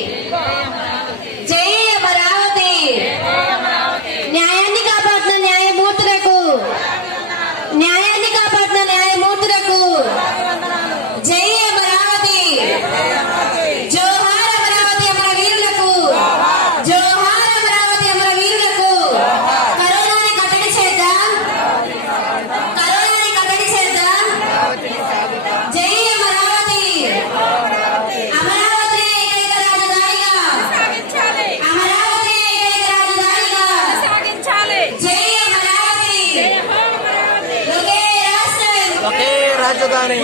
一人一个 ರಾಜಧಾನಿ